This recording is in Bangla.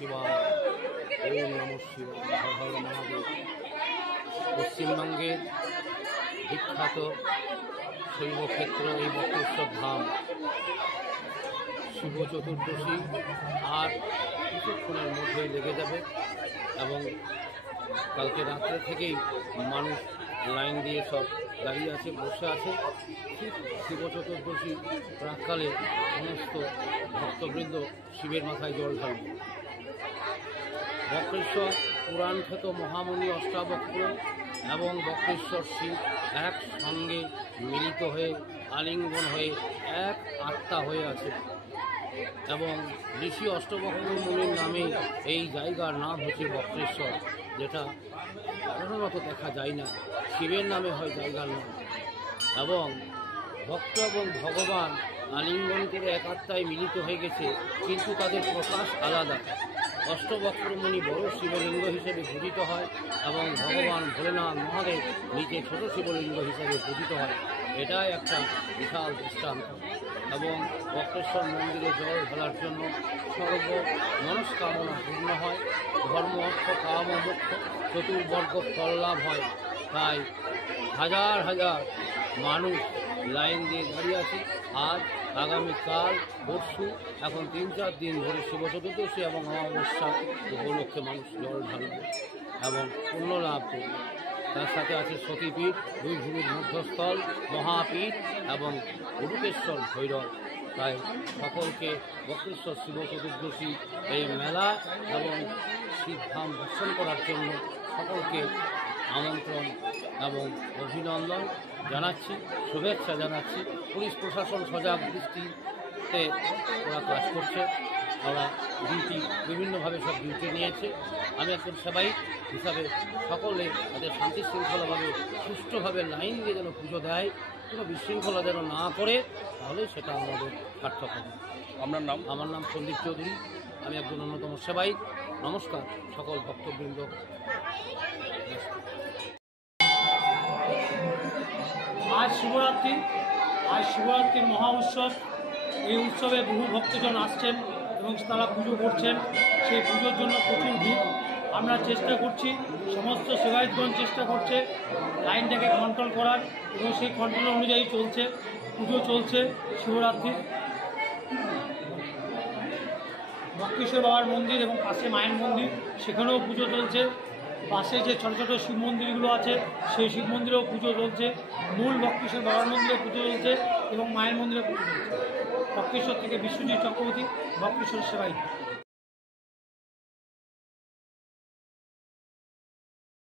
শিবায়, ওম নমঃ শিবায়, হর হর মহাদেব। পশ্চিমবঙ্গের বিখ্যাত শৈবক্ষেত্র এই বক্রেশ্বর ধাম, শুভ চতুর্দশী আর কিছুক্ষণের মধ্যেই লেগে যাবে এবং কালকে রাত্রে থেকেই মানুষ লাইন দিয়ে সব দাঁড়িয়ে আছে, বসে আছে। ঠিক শিব চতুর্দশী প্রাককালে সমস্ত ভক্তবৃন্দ শিবের মাথায় জল ঢালবে। বক্রেশ্বর পুরাণ খ্যাত মহামণি অষ্টাবক্র এবং বক্রেশ্বর শিব একসঙ্গে মিলিত হয়ে আলিঙ্গন হয়ে এক আত্মা হয়ে আছে এবং ঋষি অষ্টবক্র মুনির নামে এই জায়গার নাম হচ্ছে বক্রেশ্বর, যেটা সাধারণত দেখা যায় না। শিবের নামে হয় জায়গার নাম এবং ভক্ত এবং ভগবান আলিঙ্গন করে এক আত্মায় মিলিত হয়ে গেছে, কিন্তু তাদের প্রকাশ আলাদা। অষ্টবক্রমণি বড় শিবলিঙ্গ হিসেবে পূজিত হয় এবং ভগবান ভোলেনাথ মহাদেব নিচে ছোট শিবলিঙ্গ হিসেবে পূজিত হয়। এটাই একটা বিশাল দৃষ্টান্ত এবং বক্রেশ্বর মন্দিরে জল ঢালার জন্য সর্ব মনস্কামনা পূর্ণ হয়। ধর্ম, অর্থ, কাম, মোক্ষ চতুর্বর্গ ফল লাভ হয়। তাই হাজার হাজার মানুষ লাইন দিয়ে দাঁড়িয়ে আছে। আজ, আগামীকাল, পরশু, এখন 3-4 দিন ধরে শিব চতুর্দশী এবং অমাবস্যা উপলক্ষে মানুষ জল ঢালবে এবং পুণ্য লাভ করবে। তার সাথে আছে সতীপীঠ, দুই ভূমির মধ্যস্থল, মহাপীঠ এবং উড়ুকেশ্বর ভৈরব। তাই সকলকে বক্রেশ্বর শিব চতুর্দশী এই মেলা এবং শিবধাম দর্শন করার জন্য সকলকে আমন্ত্রণ এবং অভিনন্দন জানাচ্ছি, শুভেচ্ছা জানাচ্ছি। পুলিশ প্রশাসন সজাগ দৃষ্টিতে ওরা কাজ করছে, ওরা ডিউটি বিভিন্নভাবে সব ডিউটি নিয়েছে। আমি একজন সেবায়িত হিসাবে সকলে তাদের শান্তি শৃঙ্খলাভাবে সুষ্ঠুভাবে লাইন দিয়ে যেন পুজো দেয়, কোনো বিশৃঙ্খলা যেন না করে, তাহলে সেটা আমাদের সার্থক হবে। আপনার নাম? আমার নাম সন্দীপ চৌধুরী, আমি একজন অন্যতম সেবায়িত। নমস্কার সকল ভক্তবৃন্দ। আজ শিবরাত্রির মহা উৎসব। এই উৎসবে বহু ভক্তজন আসছেন এবং তারা পুজো করছেন। সেই পুজোর জন্য প্রচুর ভিড়। আমরা চেষ্টা করছি, সমস্ত সেবায়তগণ চেষ্টা করছে লাইনটাকে কন্ট্রোল করার এবং সেই কন্ট্রোল অনুযায়ী চলছে পুজো, চলছে শিবরাত্রি। বক্রেশ্বর বাবার মন্দির এবং পাশে মায়ের মন্দির, সেখানেও পুজো চলছে। পাশে যে ছোটো ছোটো শিব মন্দিরগুলো আছে সেই শিব মন্দিরেও পুজো চলছে। মূল বক্রেশ্বর বাবার মন্দিরে পুজো চলছে এবং মায়ের মন্দিরে পুজো চলছে। বক্রেশ্বর থেকে বিশ্বজিৎ চক্রবর্তী, বক্রেশ্বর সেবায়িত।